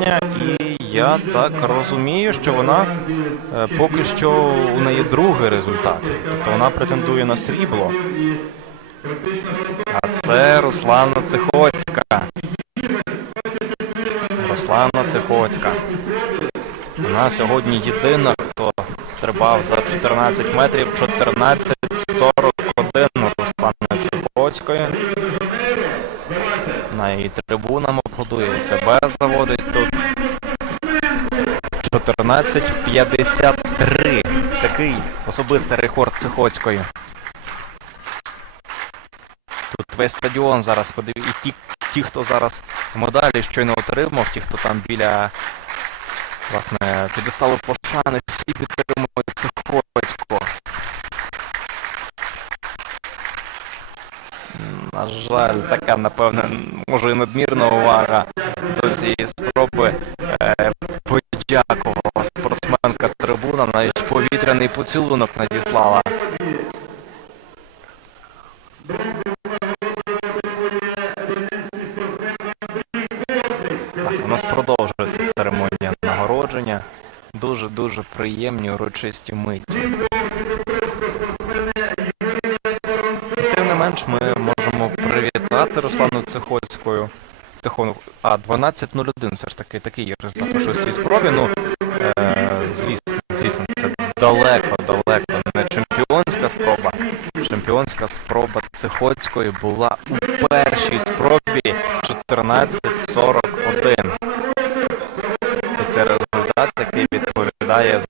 змагання, і я так розумію, що вона е, поки що у неї другий результат. Тобто вона претендує на срібло. А це Руслана Цихоцька. Руслана Цихоцька. Вона сьогодні єдина, хто стрибав за 14 метрів 14.41 Руслана Цихоцької. На її трибунам аплодує себе заводить тут. 14.53. Такий особистий рекорд Цихоцької. Тут весь стадіон зараз подив... І ті, ті, хто зараз медалі щойно отримав, ті, хто там біля власне підесталу пошани, всі підтримують Цихоцьку. На жаль, така, напевне, може і надмірна увага до цієї спроби. Е, подякувала спортсменка трибуна, навіть повітряний поцілунок надіслала. Так, у нас продовжується церемонія нагородження. Дуже-дуже приємні урочисті миті. Можемо привітати Руслану Цихоцькою. Цихону. А, 12.01 все ж таки такий є результат по шостій спробі. Ну, е, звісно, звісно, це далеко, далеко не чемпіонська спроба. Чемпіонська спроба Цихоцької була у першій спробі 14.41. І це результат, який відповідає